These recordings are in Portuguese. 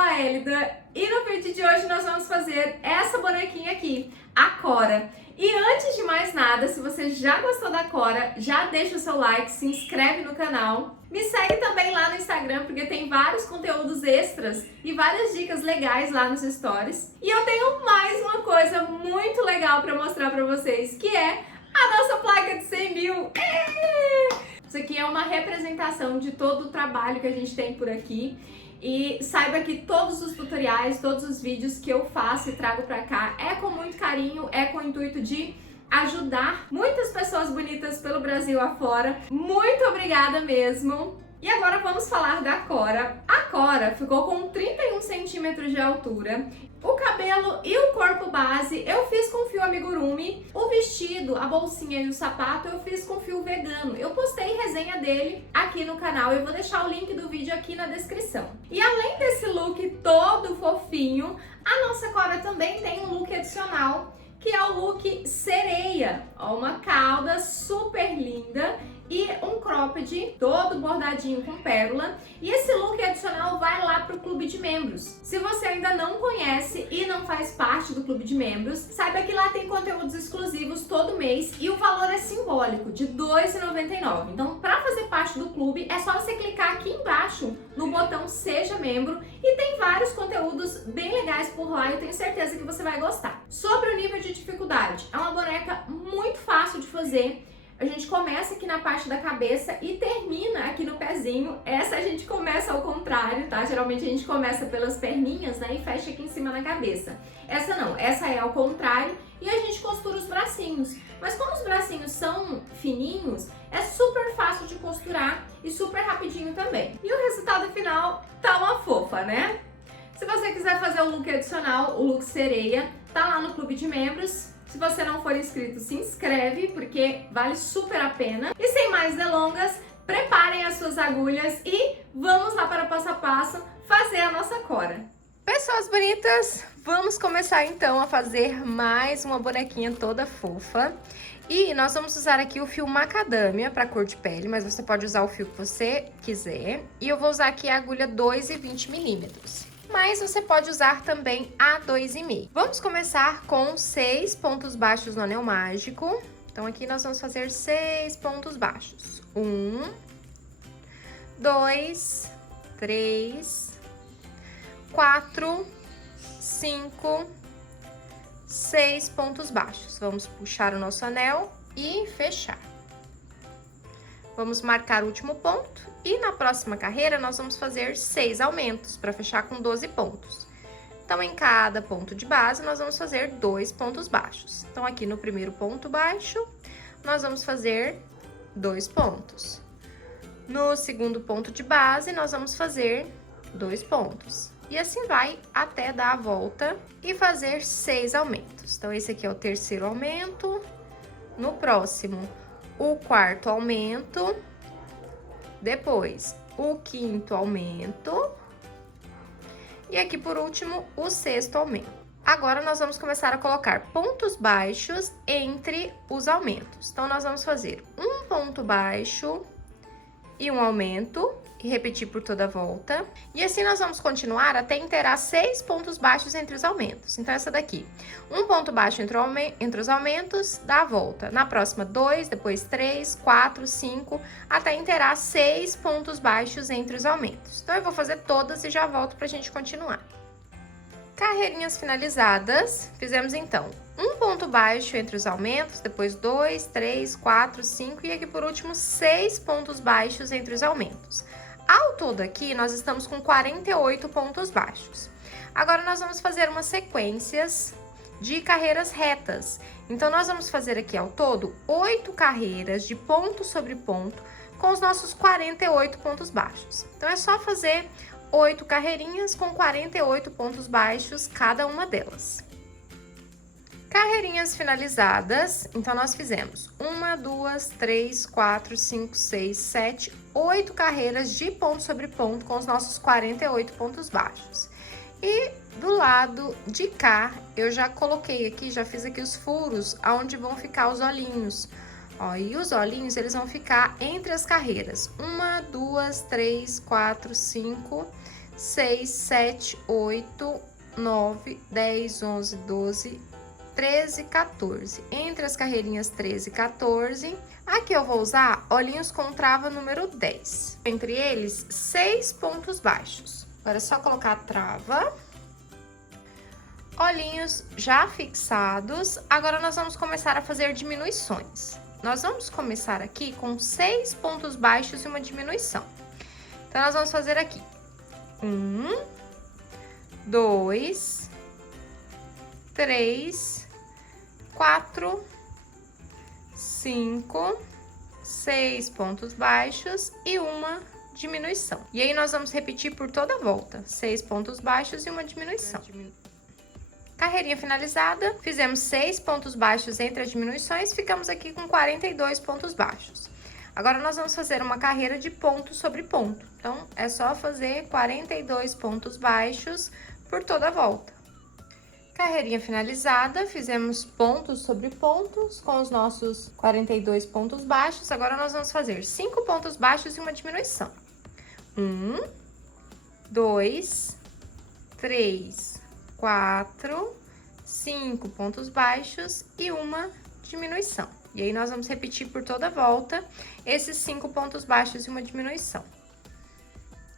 a Elida e no vídeo de hoje nós vamos fazer essa bonequinha aqui, a Cora. E antes de mais nada, se você já gostou da Cora, já deixa o seu like, se inscreve no canal. Me segue também lá no Instagram, porque tem vários conteúdos extras e várias dicas legais lá nos stories. E eu tenho mais uma coisa muito legal para mostrar para vocês, que é a nossa placa de 100 mil. Isso aqui é uma representação de todo o trabalho que a gente tem por aqui. E saiba que todos os tutoriais, todos os vídeos que eu faço e trago pra cá é com muito carinho, é com o intuito de ajudar muitas pessoas bonitas pelo Brasil afora. Muito obrigada mesmo! E agora vamos falar da Cora. A Cora ficou com 31 centímetros de altura. O cabelo e o corpo base eu fiz com fio amigurumi. O vestido, a bolsinha e o sapato eu fiz com fio vegano. Eu postei resenha dele aqui no canal. Eu vou deixar o link do vídeo aqui na descrição. E além desse look todo fofinho, a nossa Cora também tem um look adicional, que é o look sereia. Ó, uma cauda super linda e um cropped todo bordadinho com pérola. E esse look adicional vai lá pro clube de membros. Se você ainda não conhece e não faz parte do clube de membros, saiba que lá tem conteúdos exclusivos todo mês e o valor é simbólico, de R$ 2,99. Então, para fazer parte do clube, é só você clicar aqui embaixo no botão Seja Membro e tem vários conteúdos bem legais por lá e eu tenho certeza que você vai gostar. Sobre o nível de dificuldade, é uma boneca muito fácil de fazer. A gente começa aqui na parte da cabeça e termina aqui no pezinho. Essa a gente começa ao contrário, tá? Geralmente a gente começa pelas perninhas, né? E fecha aqui em cima na cabeça. Essa não, essa é ao contrário e a gente costura os bracinhos. Mas como os bracinhos são fininhos, é super fácil de costurar e super rapidinho também. E o resultado final tá uma fofa, né? Se você quiser fazer o look adicional, o look sereia, tá lá no clube de membros. Se você não for inscrito, se inscreve, porque vale super a pena. E sem mais delongas, preparem as suas agulhas e vamos lá para o passo a passo fazer a nossa Cora. Pessoas bonitas, vamos começar então a fazer mais uma bonequinha toda fofa. E nós vamos usar aqui o fio macadâmia para cor de pele, mas você pode usar o fio que você quiser. E eu vou usar aqui a agulha 2,20 milímetros. Mas você pode usar também a 2,5. Vamos começar com 6 pontos baixos no anel mágico. Então, aqui nós vamos fazer 6 pontos baixos. 1, 2, 3, 4, 5, 6 pontos baixos. Vamos puxar o nosso anel e fechar. Vamos marcar o último ponto e na próxima carreira nós vamos fazer 6 aumentos para fechar com 12 pontos. Então, em cada ponto de base, nós vamos fazer 2 pontos baixos. Então, aqui no primeiro ponto baixo, nós vamos fazer 2 pontos. No segundo ponto de base, nós vamos fazer 2 pontos. E assim vai até dar a volta e fazer 6 aumentos. Então, esse aqui é o terceiro aumento. No próximo, o quarto aumento, depois o quinto aumento e aqui por último o sexto aumento. Agora nós vamos começar a colocar pontos baixos entre os aumentos. Então nós vamos fazer um ponto baixo e um aumento e repetir por toda a volta. E assim nós vamos continuar até inteirar 6 pontos baixos entre os aumentos. Então, essa daqui, um ponto baixo entre os aumentos, dá a volta. Na próxima, 2, depois 3, 4, 5, até inteirar 6 pontos baixos entre os aumentos. Então, eu vou fazer todas e já volto pra gente continuar. Carreirinhas finalizadas, fizemos então um ponto baixo entre os aumentos, depois 2, 3, 4, 5 e aqui por último 6 pontos baixos entre os aumentos. Ao todo aqui, nós estamos com 48 pontos baixos. Agora, nós vamos fazer umas sequências de carreiras retas. Então, nós vamos fazer aqui ao todo 8 carreiras de ponto sobre ponto com os nossos 48 pontos baixos. Então, é só fazer 8 carreirinhas com 48 pontos baixos cada uma delas. Carreirinhas finalizadas, então nós fizemos 1, 2, 3, 4, 5, 6, 7, 8 carreiras de ponto sobre ponto com os nossos 48 pontos baixos. E do lado de cá, eu já coloquei aqui, já fiz aqui os furos aonde vão ficar os olhinhos. Ó, e os olhinhos, eles vão ficar entre as carreiras. 1, 2, 3, 4, 5, 6, 7, 8, 9, 10, 11, 12, 13, 14. Entre as carreirinhas 13 e 14, aqui eu vou usar olhinhos com trava número 10. Entre eles, 6 pontos baixos. Agora é só colocar a trava. Olhinhos já fixados. Agora nós vamos começar a fazer diminuições. Nós vamos começar aqui com 6 pontos baixos e uma diminuição. Então, nós vamos fazer aqui 1, 2, 3, 4, 5, 6 pontos baixos e uma diminuição. E aí, nós vamos repetir por toda a volta, 6 pontos baixos e uma diminuição. Carreirinha finalizada, fizemos 6 pontos baixos entre as diminuições, ficamos aqui com 42 pontos baixos. Agora, nós vamos fazer uma carreira de ponto sobre ponto. Então, é só fazer 42 pontos baixos por toda a volta. Carreirinha finalizada, fizemos pontos sobre pontos com os nossos 42 pontos baixos. Agora, nós vamos fazer 5 pontos baixos e uma diminuição. 1, 2, 3, 4, 5 pontos baixos e uma diminuição. E aí, nós vamos repetir por toda a volta esses 5 pontos baixos e uma diminuição.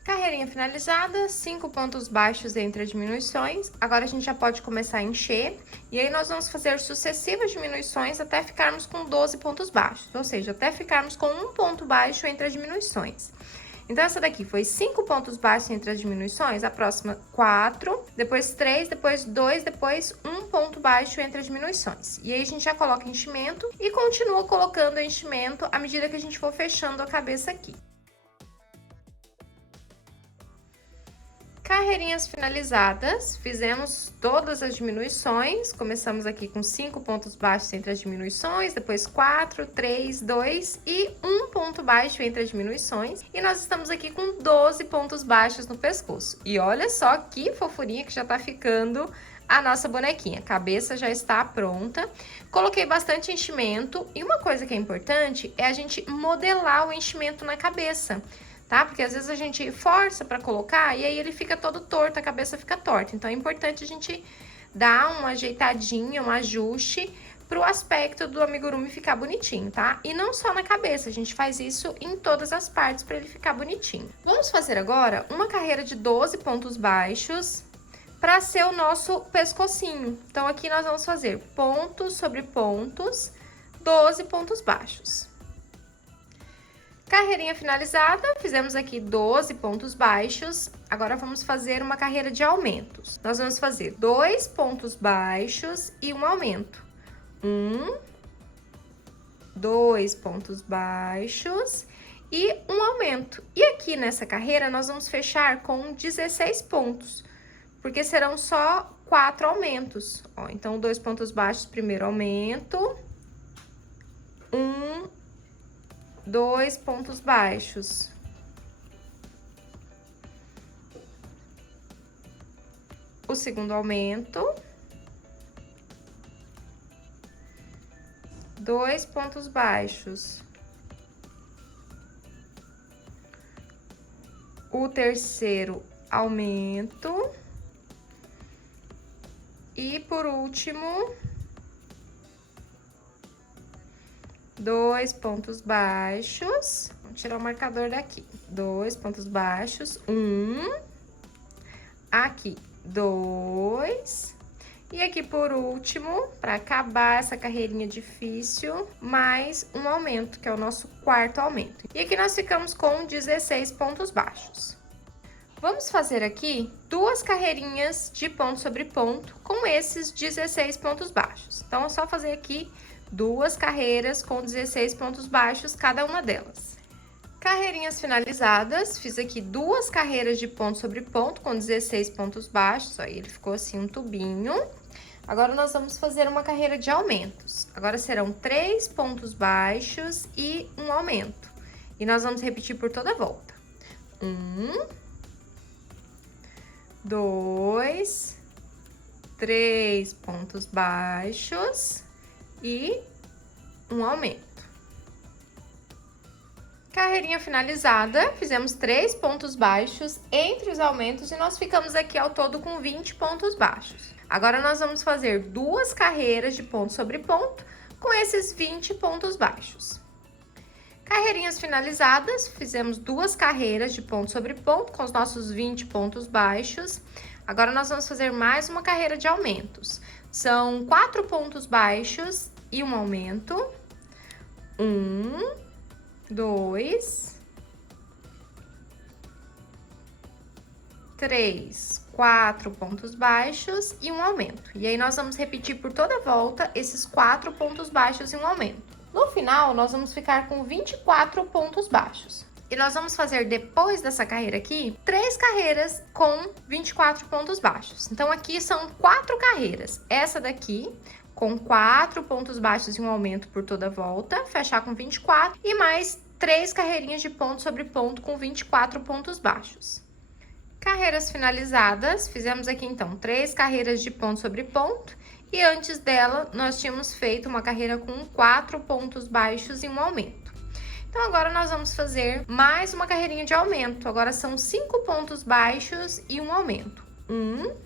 Carreirinha finalizada, 5 pontos baixos entre as diminuições. Agora, a gente já pode começar a encher. E aí, nós vamos fazer sucessivas diminuições até ficarmos com 12 pontos baixos. Ou seja, até ficarmos com um ponto baixo entre as diminuições. Então, essa daqui foi 5 pontos baixos entre as diminuições, a próxima 4, depois 3, depois 2, depois 1 ponto baixo entre as diminuições. E aí, a gente já coloca enchimento e continua colocando enchimento à medida que a gente for fechando a cabeça aqui. Carreirinhas finalizadas, fizemos todas as diminuições, começamos aqui com 5 pontos baixos entre as diminuições, depois 4, 3, 2 e 1 ponto baixo entre as diminuições. E nós estamos aqui com 12 pontos baixos no pescoço. E olha só que fofurinha que já tá ficando a nossa bonequinha. A cabeça já está pronta. Coloquei bastante enchimento e uma coisa que é importante é a gente modelar o enchimento na cabeça. Tá? Porque às vezes a gente força para colocar e aí ele fica todo torto, a cabeça fica torta. Então, é importante a gente dar uma ajeitadinha, um ajuste pro aspecto do amigurumi ficar bonitinho, tá? E não só na cabeça, a gente faz isso em todas as partes para ele ficar bonitinho. Vamos fazer agora uma carreira de 12 pontos baixos para ser o nosso pescocinho. Então, aqui nós vamos fazer pontos sobre pontos, 12 pontos baixos. Carreirinha finalizada, fizemos aqui 12 pontos baixos. Agora, vamos fazer uma carreira de aumentos. Nós vamos fazer 2 pontos baixos e um aumento. 1, 2 pontos baixos e um aumento. E aqui nessa carreira, nós vamos fechar com 16 pontos, porque serão só 4 aumentos. Ó, então, 2 pontos baixos, primeiro aumento. 2 pontos baixos. O segundo aumento. 2 pontos baixos. O terceiro aumento. E por último, 2 pontos baixos. Vou tirar o marcador daqui. 2 pontos baixos. 1. Aqui, 2. E aqui, por último, para acabar essa carreirinha difícil, mais um aumento, que é o nosso quarto aumento. E aqui nós ficamos com 16 pontos baixos. Vamos fazer aqui 2 carreirinhas de ponto sobre ponto com esses 16 pontos baixos. Então, é só fazer aqui 2 carreiras com 16 pontos baixos, cada uma delas. Carreirinhas finalizadas, fiz aqui 2 carreiras de ponto sobre ponto com 16 pontos baixos, aí ele ficou assim um tubinho. Agora, nós vamos fazer uma carreira de aumentos. Agora, serão 3 pontos baixos e um aumento. E nós vamos repetir por toda a volta. 1, 2, 3 pontos baixos e um aumento. Carreirinha finalizada, fizemos 3 pontos baixos entre os aumentos e nós ficamos aqui ao todo com 20 pontos baixos. Agora nós vamos fazer 2 carreiras de ponto sobre ponto com esses 20 pontos baixos. Carreirinhas finalizadas, fizemos 2 carreiras de ponto sobre ponto com os nossos 20 pontos baixos. Agora nós vamos fazer mais uma carreira de aumentos. São 4 pontos baixos e um aumento. 1, 2, 3, 4 pontos baixos e um aumento. E aí nós vamos repetir por toda a volta esses 4 pontos baixos e um aumento. No final, nós vamos ficar com 24 pontos baixos. E nós vamos fazer, depois dessa carreira aqui, 3 carreiras com 24 pontos baixos. Então, aqui são 4 carreiras. Essa daqui, com 4 pontos baixos e um aumento por toda a volta, fechar com 24. E mais 3 carreirinhas de ponto sobre ponto com 24 pontos baixos. Carreiras finalizadas, fizemos aqui, então, 3 carreiras de ponto sobre ponto. E antes dela, nós tínhamos feito uma carreira com 4 pontos baixos e um aumento. Então, agora nós vamos fazer mais uma carreirinha de aumento. Agora são 5 pontos baixos e um aumento. 1,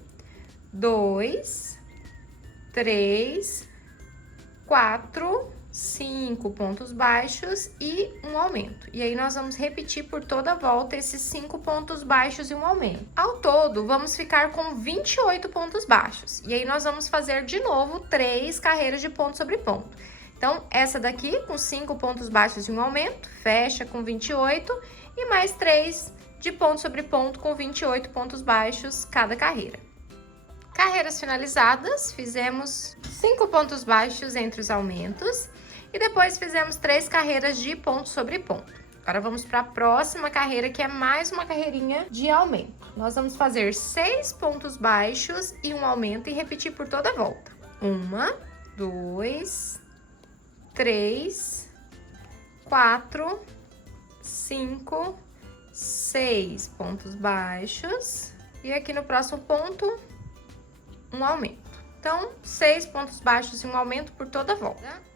2, 3, 4, 5 pontos baixos e um aumento. E aí, nós vamos repetir por toda a volta esses 5 pontos baixos e um aumento. Ao todo, vamos ficar com 28 pontos baixos. E aí, nós vamos fazer de novo 3 carreiras de ponto sobre ponto. Então, essa daqui com 5 pontos baixos e um aumento, fecha com 28 e mais 3 de ponto sobre ponto com 28 pontos baixos cada carreira. Carreiras finalizadas, fizemos 5 pontos baixos entre os aumentos e depois fizemos 3 carreiras de ponto sobre ponto. Agora vamos para a próxima carreira, que é mais uma carreirinha de aumento. Nós vamos fazer 6 pontos baixos e um aumento e repetir por toda a volta. 1, 2, 3, 4, 5, 6 pontos baixos. E aqui no próximo ponto, um aumento. Então, 6 pontos baixos e um aumento por toda a volta.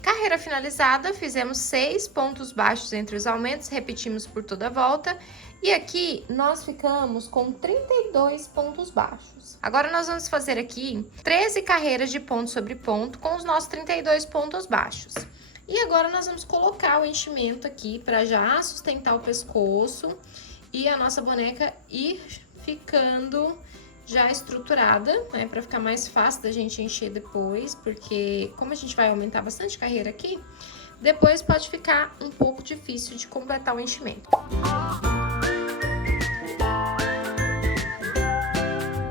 Carreira finalizada, fizemos 6 pontos baixos entre os aumentos, repetimos por toda a volta. E aqui, nós ficamos com 32 pontos baixos. Agora, nós vamos fazer aqui 13 carreiras de ponto sobre ponto com os nossos 32 pontos baixos. E agora, nós vamos colocar o enchimento aqui para já sustentar o pescoço e a nossa boneca ir ficando já estruturada, né? Para ficar mais fácil da gente encher depois, porque como a gente vai aumentar bastante carreira aqui, depois pode ficar um pouco difícil de completar o enchimento.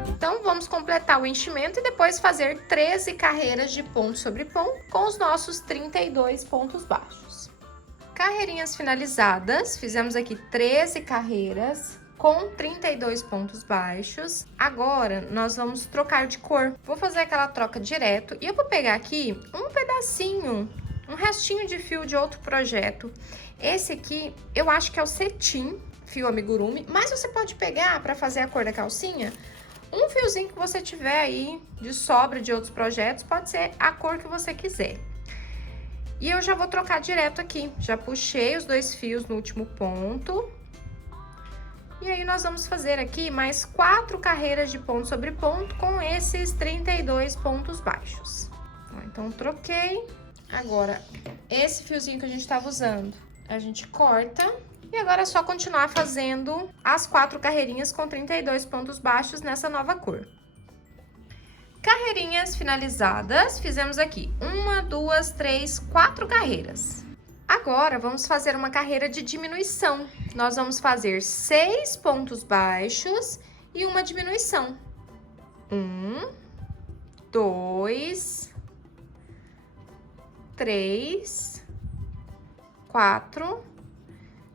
Então, vamos completar o enchimento e depois fazer 13 carreiras de ponto sobre ponto com os nossos 32 pontos baixos. Carreirinhas finalizadas, fizemos aqui 13 carreiras com 32 pontos baixos. Agora, nós vamos trocar de cor. Vou fazer aquela troca direto e eu vou pegar aqui um pedacinho, um restinho de fio de outro projeto. Esse aqui, eu acho que é o cetim, fio amigurumi, mas você pode pegar para fazer a cor da calcinha um fiozinho que você tiver aí de sobra de outros projetos, pode ser a cor que você quiser. E eu já vou trocar direto aqui. Já puxei os 2 fios no último ponto. E aí, nós vamos fazer aqui mais 4 carreiras de ponto sobre ponto com esses 32 pontos baixos. Então, troquei. Agora, esse fiozinho que a gente estava usando, a gente corta. E agora é só continuar fazendo as 4 carreirinhas com 32 pontos baixos nessa nova cor. Carreirinhas finalizadas, fizemos aqui 1, 2, 3, 4 carreiras. Agora, vamos fazer uma carreira de diminuição. Nós vamos fazer 6 pontos baixos e uma diminuição. 1, 2, 3, 4,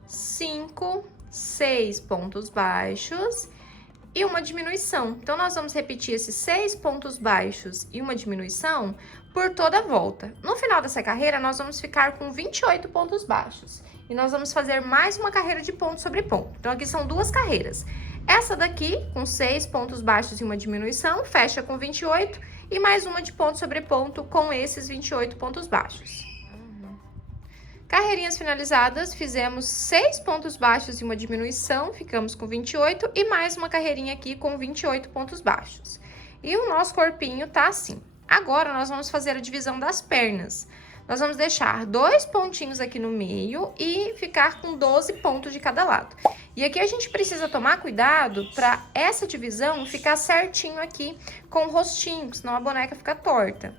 5, 6 pontos baixos e uma diminuição. Então, nós vamos repetir esses 6 pontos baixos e uma diminuição por toda a volta. No final dessa carreira, nós vamos ficar com 28 pontos baixos. E nós vamos fazer mais uma carreira de ponto sobre ponto. Então, aqui são 2 carreiras. Essa daqui, com 6 pontos baixos e uma diminuição, fecha com 28. E mais uma de ponto sobre ponto com esses 28 pontos baixos. Carreirinhas finalizadas, fizemos 6 pontos baixos e uma diminuição, ficamos com 28 e mais uma carreirinha aqui com 28 pontos baixos. E o nosso corpinho tá assim. Agora, nós vamos fazer a divisão das pernas. Nós vamos deixar 2 pontinhos aqui no meio e ficar com 12 pontos de cada lado. E aqui a gente precisa tomar cuidado para essa divisão ficar certinho aqui com o rostinho, senão a boneca fica torta.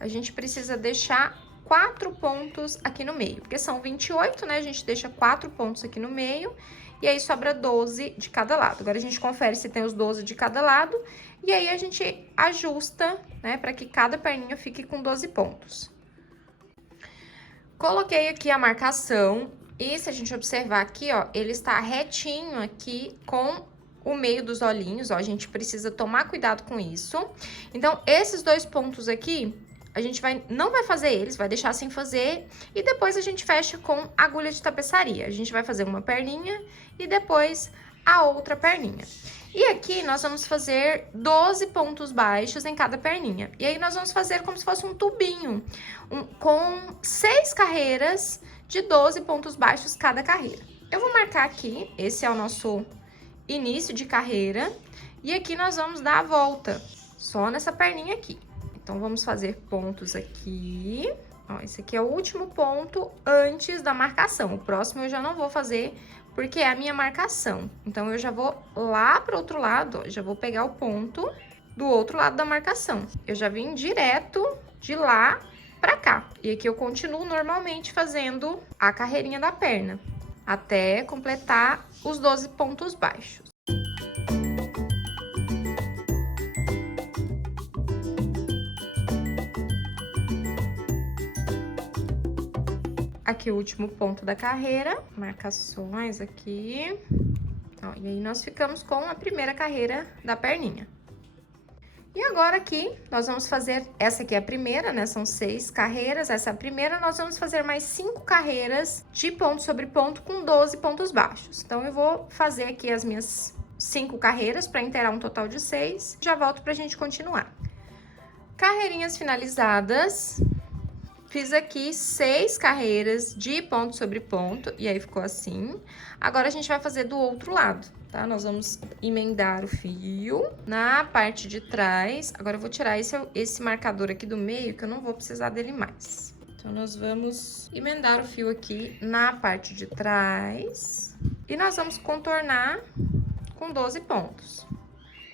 A gente precisa deixar 4 pontos aqui no meio, porque são 28, né? A gente deixa 4 pontos aqui no meio e aí sobra 12 de cada lado. Agora a gente confere se tem os 12 de cada lado e aí a gente ajusta, né, para que cada perninha fique com 12 pontos. Coloquei aqui a marcação e se a gente observar aqui, ó, ele está retinho aqui com o meio dos olhinhos, ó, a gente precisa tomar cuidado com isso. Então, esses 2 pontos aqui, a gente não vai fazer eles, vai deixar sem fazer e depois a gente fecha com agulha de tapeçaria. A gente vai fazer uma perninha e depois a outra perninha. E aqui nós vamos fazer 12 pontos baixos em cada perninha. E aí nós vamos fazer como se fosse um tubinho, com 6 carreiras de 12 pontos baixos cada carreira. Eu vou marcar aqui, esse é o nosso início de carreira. E aqui nós vamos dar a volta, só nessa perninha aqui. Então, vamos fazer pontos aqui. Ó, esse aqui é o último ponto antes da marcação. O próximo eu já não vou fazer, porque é a minha marcação. Então, eu já vou lá pro outro lado, ó, já vou pegar o ponto do outro lado da marcação. Eu já vim direto de lá pra cá. E aqui eu continuo normalmente fazendo a carreirinha da perna, até completar os 12 pontos baixos. Aqui o último ponto da carreira, marcações aqui. Ó, e aí nós ficamos com a primeira carreira da perninha. E agora aqui, nós vamos fazer, essa aqui é a primeira, né? São 6 carreiras, essa é a primeira, nós vamos fazer mais 5 carreiras de ponto sobre ponto com 12 pontos baixos. Então, eu vou fazer aqui as minhas 5 carreiras para inteirar um total de 6. Já volto pra gente continuar. Carreirinhas finalizadas. Fiz aqui 6 carreiras de ponto sobre ponto, e aí ficou assim. Agora, a gente vai fazer do outro lado, tá? Nós vamos emendar o fio na parte de trás. Agora, eu vou tirar esse marcador aqui do meio, que eu não vou precisar dele mais. Então, nós vamos emendar o fio aqui na parte de trás. E nós vamos contornar com 12 pontos.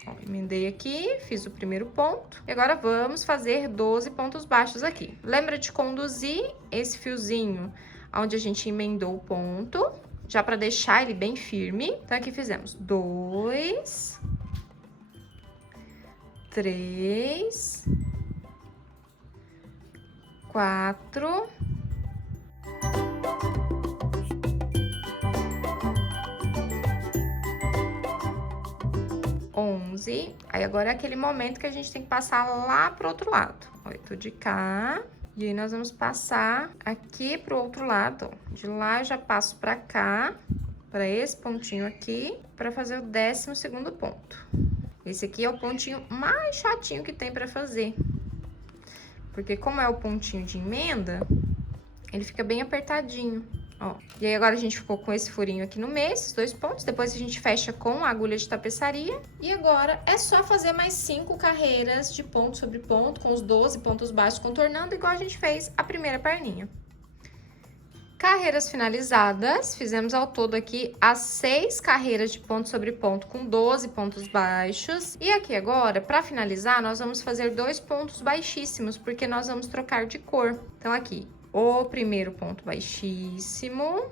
Ó, emendei aqui, fiz o primeiro ponto. E agora, vamos fazer 12 pontos baixos aqui. Lembra de conduzir esse fiozinho onde a gente emendou o ponto, já para deixar ele bem firme. Então, aqui fizemos 2, 3, 4, 11. Aí, agora é aquele momento que a gente tem que passar lá pro outro lado. Ó, eu tô de cá. E aí, nós vamos passar aqui pro outro lado, ó. De lá, eu já passo pra cá, pra esse pontinho aqui, pra fazer o 12º ponto. Esse aqui é o pontinho mais chatinho que tem pra fazer. Porque como é o pontinho de emenda, ele fica bem apertadinho. Ó, e aí agora a gente ficou com esse furinho aqui no meio, esses 2 pontos, depois a gente fecha com a agulha de tapeçaria. E agora é só fazer mais 5 carreiras de ponto sobre ponto, com os 12 pontos baixos contornando, igual a gente fez a primeira perninha. Carreiras finalizadas, fizemos ao todo aqui as 6 carreiras de ponto sobre ponto com 12 pontos baixos. E aqui agora, para finalizar, nós vamos fazer 2 pontos baixíssimos, porque nós vamos trocar de cor. Então, aqui, o primeiro ponto baixíssimo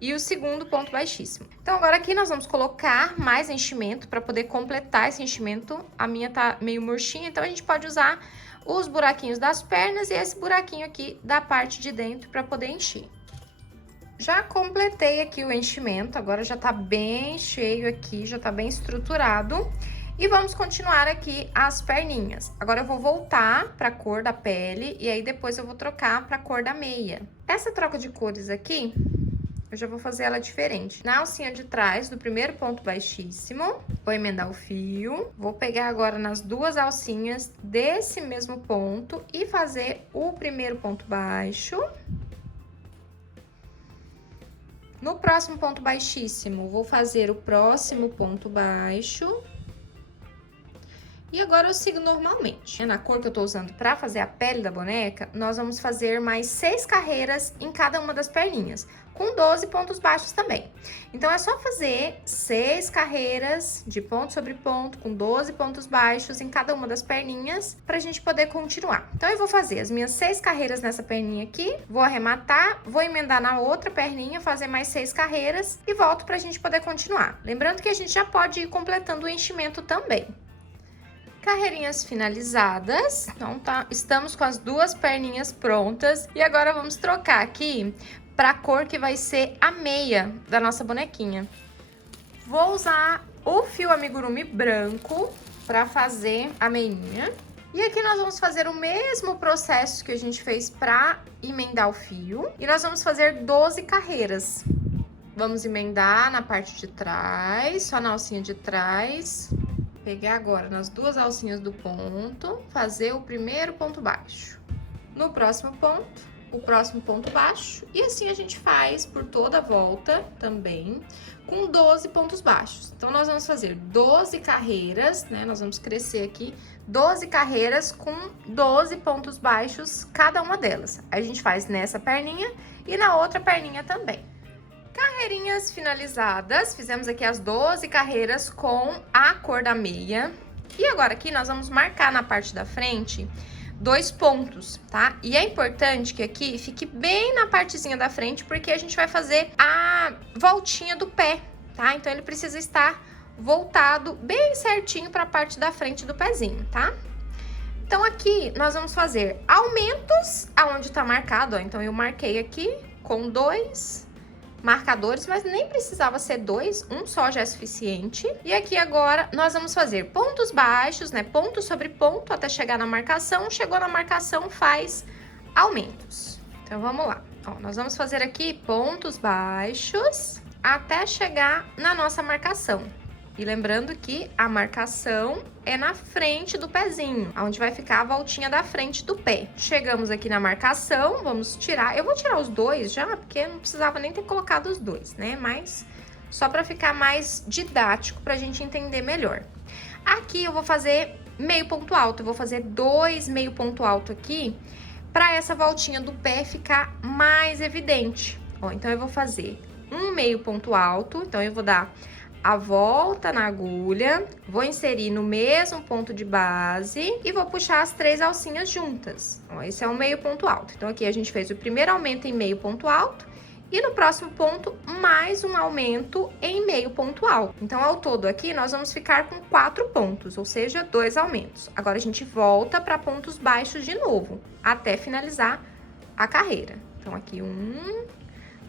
e o segundo ponto baixíssimo. Então, agora aqui nós vamos colocar mais enchimento para poder completar esse enchimento. A minha tá meio murchinha, então a gente pode usar os buraquinhos das pernas e esse buraquinho aqui da parte de dentro para poder encher. Já completei aqui o enchimento, agora já tá bem cheio aqui, já tá bem estruturado. E vamos continuar aqui as perninhas. Agora eu vou voltar pra cor da pele e aí depois eu vou trocar pra cor da meia. Essa troca de cores aqui, eu já vou fazer ela diferente. Na alcinha de trás do primeiro ponto baixíssimo, vou emendar o fio. Vou pegar agora nas 2 alcinhas desse mesmo ponto e fazer o primeiro ponto baixo. No próximo ponto baixíssimo, vou fazer o próximo ponto baixo. E agora eu sigo normalmente. Na cor que eu tô usando pra fazer a pele da boneca, nós vamos fazer mais 6 carreiras em cada uma das perninhas, com 12 pontos baixos também. Então, é só fazer 6 carreiras de ponto sobre ponto, com 12 pontos baixos em cada uma das perninhas, pra gente poder continuar. Então, eu vou fazer as minhas 6 carreiras nessa perninha aqui, vou arrematar, vou emendar na outra perninha, fazer mais 6 carreiras e volto pra gente poder continuar. Lembrando que a gente já pode ir completando o enchimento também. Carreirinhas finalizadas, então estamos com as 2 perninhas prontas e agora vamos trocar aqui para a cor que vai ser a meia da nossa bonequinha. Vou usar o fio amigurumi branco para fazer a meinha. E aqui nós vamos fazer o mesmo processo que a gente fez para emendar o fio e nós vamos fazer 12 carreiras. Vamos emendar na parte de trás, só na alcinha de trás. Pegar agora nas 2 alcinhas do ponto, fazer o primeiro ponto baixo. No próximo ponto, o próximo ponto baixo. E assim a gente faz por toda a volta também, com 12 pontos baixos. Então, nós vamos fazer 12 carreiras, né? Nós vamos crescer aqui 12 carreiras com 12 pontos baixos cada uma delas. A gente faz nessa perninha e na outra perninha também. Carreirinhas finalizadas, fizemos aqui as 12 carreiras com a cor da meia. E agora aqui nós vamos marcar na parte da frente 2 pontos, tá? E é importante que aqui fique bem na partezinha da frente, porque a gente vai fazer a voltinha do pé, tá? Então, ele precisa estar voltado bem certinho para a parte da frente do pezinho, tá? Então, aqui nós vamos fazer aumentos aonde tá marcado, ó. Então, eu marquei aqui com 2 marcadores, mas nem precisava ser 2, um só já é suficiente. E aqui agora nós vamos fazer pontos baixos, né? Ponto sobre ponto até chegar na marcação. Chegou na marcação, faz aumentos. Então, vamos lá. Ó, nós vamos fazer aqui pontos baixos até chegar na nossa marcação. E lembrando que a marcação é na frente do pezinho, onde vai ficar a voltinha da frente do pé. Chegamos aqui na marcação, vamos tirar. Eu vou tirar os 2 já, porque não precisava nem ter colocado os 2, né? Mas só para ficar mais didático, pra gente entender melhor. Aqui eu vou fazer meio ponto alto, eu vou fazer 2 meio ponto alto aqui, para essa voltinha do pé ficar mais evidente. Ó, então eu vou fazer um meio ponto alto, então eu vou dar a volta na agulha, vou inserir no mesmo ponto de base e vou puxar as 3 alcinhas juntas. Ó, esse é um meio ponto alto. Então, aqui a gente fez o primeiro aumento em meio ponto alto e no próximo ponto, mais um aumento em meio ponto alto. Então, ao todo aqui, nós vamos ficar com 4 pontos, ou seja, 2 aumentos. Agora, a gente volta para pontos baixos de novo, até finalizar a carreira. Então, aqui 1,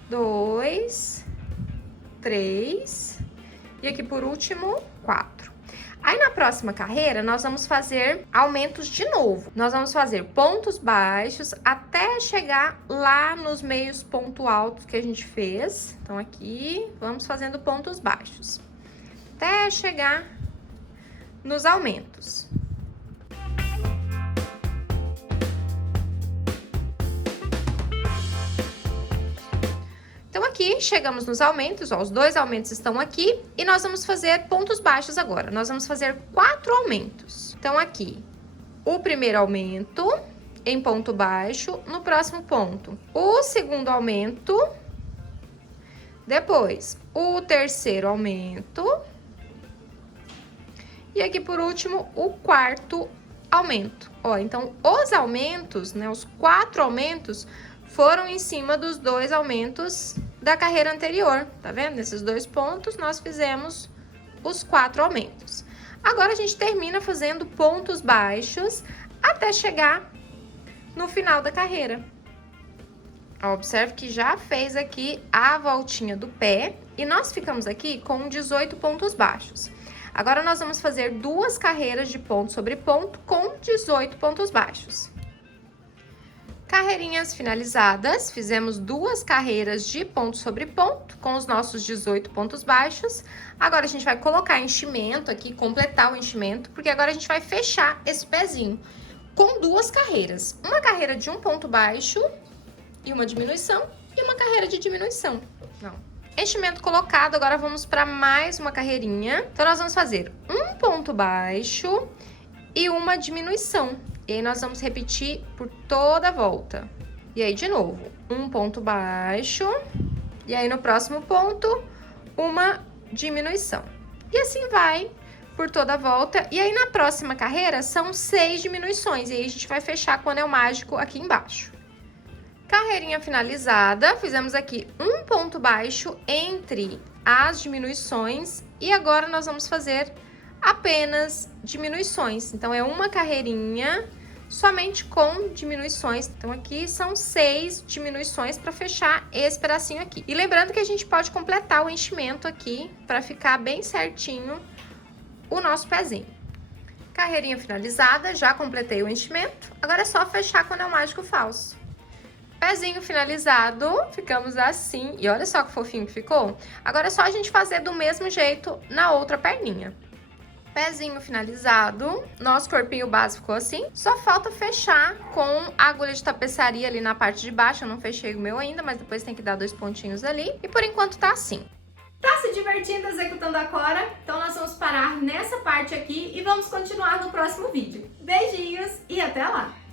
2, 3... E aqui, por último, 4. Aí, na próxima carreira, nós vamos fazer aumentos de novo. Nós vamos fazer pontos baixos até chegar lá nos meios ponto altos que a gente fez. Então, aqui, vamos fazendo pontos baixos. Até chegar nos aumentos. Aqui, chegamos nos aumentos, ó, os 2 aumentos estão aqui e nós vamos fazer pontos baixos agora. Nós vamos fazer 4 aumentos. Então, aqui, o primeiro aumento em ponto baixo no próximo ponto. O segundo aumento, depois, o terceiro aumento e aqui, por último, o quarto aumento. Ó, então, os aumentos, né, os 4 aumentos foram em cima dos 2 aumentos da carreira anterior, tá vendo? Nesses 2 pontos, nós fizemos os 4 aumentos. Agora, a gente termina fazendo pontos baixos até chegar no final da carreira. Observe que já fez aqui a voltinha do pé e nós ficamos aqui com 18 pontos baixos. Agora, nós vamos fazer 2 carreiras de ponto sobre ponto com 18 pontos baixos. Carreirinhas finalizadas, fizemos 2 carreiras de ponto sobre ponto com os nossos 18 pontos baixos. Agora, a gente vai colocar enchimento aqui, completar o enchimento, porque agora a gente vai fechar esse pezinho com 2 carreiras. Uma carreira de um ponto baixo e uma diminuição, e uma carreira de diminuição. Não. Enchimento colocado, agora vamos para mais uma carreirinha. Então, nós vamos fazer um ponto baixo e uma diminuição. E aí, nós vamos repetir por toda a volta. E aí, de novo, um ponto baixo. E aí, no próximo ponto, uma diminuição. E assim vai por toda a volta. E aí, na próxima carreira, são 6 diminuições. E aí, a gente vai fechar com o anel mágico aqui embaixo. Carreirinha finalizada, fizemos aqui um ponto baixo entre as diminuições e agora nós vamos fazer apenas diminuições. Então, é uma carreirinha somente com diminuições. Então, aqui são 6 diminuições para fechar esse pedacinho aqui. E lembrando que a gente pode completar o enchimento aqui para ficar bem certinho o nosso pezinho. Carreirinha finalizada, já completei o enchimento. Agora é só fechar com o anel mágico falso. Pezinho finalizado, ficamos assim. E olha só que fofinho que ficou. Agora é só a gente fazer do mesmo jeito na outra perninha. Pezinho finalizado, nosso corpinho base ficou assim. Só falta fechar com a agulha de tapeçaria ali na parte de baixo. Eu não fechei o meu ainda, mas depois tem que dar 2 pontinhos ali. E por enquanto tá assim. Tá se divertindo executando a Cora? Então nós vamos parar nessa parte aqui e vamos continuar no próximo vídeo. Beijinhos e até lá!